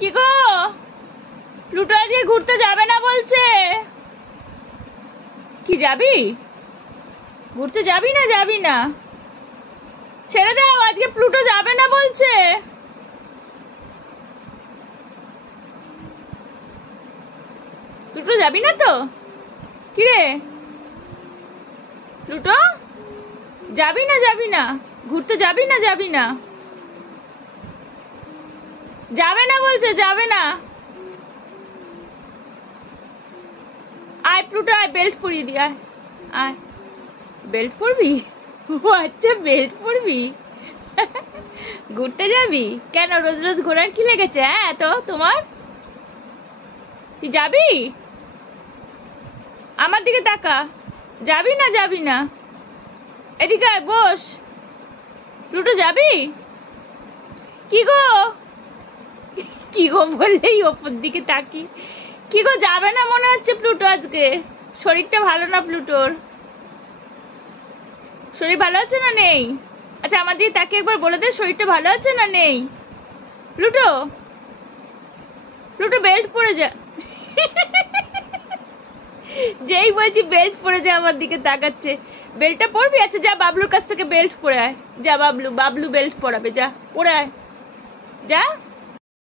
কি গো, প্লুটো আজকে ঘুরতে যাবে না বলছে। কি যাবি? ঘুরতে যাবি না? যাবি না? ছেড়ে দাও, আজকে প্লুটো যাবে না বলছে। প্লুটো যাবি না তো? কিরে প্লুটো, যাবি না? যাবি না? ঘুরতে যাবি না? যাবি না? যাবে না বলছে, যাবে না। আয় প্লুটো আয়, বেল্ট পরিয়ে দি, আয় আয়। বেল্ট পরবি? ও আচ্ছা, বেল্ট পরবি। ঘুরতে যাবি কেন? রোজ রোজ ঘোরার কি লেগেছে? হ্যাঁ তো তোমার, তুই যাবি? আমার দিকে তাকা, যাবি না? যাবি না? এদিকে আয়, বস। প্লুটো যাবি? কি গো, কি গো বললেই ওপর দিকে তাকি। কি গো, যাবে না মনে হচ্ছে প্লুটো আজকে? শরীরটা ভালো না প্লুটোর? শরীর ভালো আছে না নেই? আচ্ছা আমার দিকে তাকে একবার বলে দে, শরীরটা ভালো আছে না নেই? প্লুটো, প্লুটো বেল্ট পরে যা। যেই বলছি বেল্ট পরে যা, আমার দিকে তাকাচ্ছে। বেল্টটা পরবি? আচ্ছা যা, বাবলুর কাছ থেকে বেল্ট পরে আয়। যা বাবলু, বাবলু বেল্ট পরাবে, যা পরে আয়, যা।